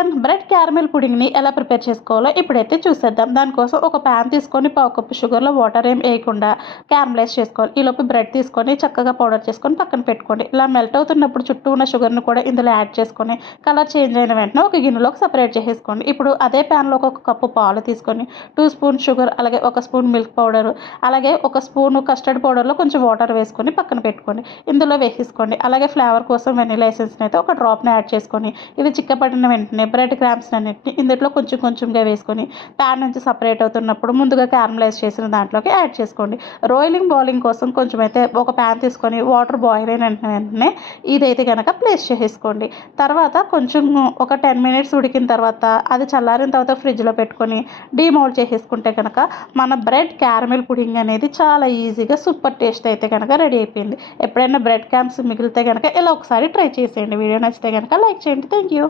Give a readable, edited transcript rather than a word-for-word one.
Done. Bread caramel పుడింగ్ని ఎలా prepare చేసుకోవాలో ఇప్పుడైతే చూసేద్దాం. దానికోసం ఒక ప్యాన్ తీసుకొని పావు కప్పు షుగర్లో వాటర్ ఏం వేయకుండా క్యారమలైజ్ చేసుకోవాలి. ఈలోపు బ్రెడ్ తీసుకొని చక్కగా పౌడర్ చేసుకొని పక్కన పెట్టుకోండి. ఇలా మెల్ట్ అవుతున్నప్పుడు చుట్టూ ఉన్న షుగర్ని కూడా ఇందులో యాడ్ చేసుకొని కలర్ చేంజ్ అయిన వెంటనే ఒక గిన్నెలోకి సపరేట్ చేసేసుకోండి. ఇప్పుడు అదే ప్యాన్లోకి ఒక కప్పు పాలు తీసుకొని 2 స్పూన్ షుగర్, అలాగే 1 స్పూన్ మిల్క్ పౌడర్, అలాగే 1 స్పూన్ కస్టర్డ్ పౌడర్లో కొంచెం వాటర్ వేసుకొని పక్కన పెట్టుకోండి. ఇందులో వేసేసుకోండి. అలాగే ఫ్లేవర్ కోసం వెనిలా ఎసెన్స్ని అయితే ఒక డ్రాప్ని యాడ్ చేసుకొని ఇవి చిక్కపడిన వెంటనే బ్రెడ్ క్రామ్స్ అన్నింటినీ ఇందులో కొంచెం కొంచెంగా వేసుకొని ప్యాన్ నుంచి సపరేట్ అవుతున్నప్పుడు ముందుగా క్యారమలైజ్ చేసిన దాంట్లోకి యాడ్ చేసుకోండి. బౌలింగ్ కోసం కొంచెం అయితే ఒక ప్యాన్ తీసుకొని వాటర్ బాయిల్ అయిన వెంటనే ఇదైతే కనుక ప్లేస్ చేసేసుకోండి. తర్వాత కొంచెం ఒక 10 మినిట్స్ ఉడికిన తర్వాత అది చల్లారిన తర్వాత ఫ్రిడ్జ్లో పెట్టుకొని డీమౌల్డ్ చేసేసుకుంటే కనుక మన బ్రెడ్ క్యారమెల్ పుడింగ్ అనేది చాలా ఈజీగా సూపర్ టేస్ట్ అయితే కనుక రెడీ అయిపోయింది. ఎప్పుడైనా బ్రెడ్ క్రామ్స్ మిగిలితే కనుక ఇలా ఒకసారి ట్రై చేసేయండి. వీడియో నచ్చితే కనుక లైక్ చేయండి. Thank you.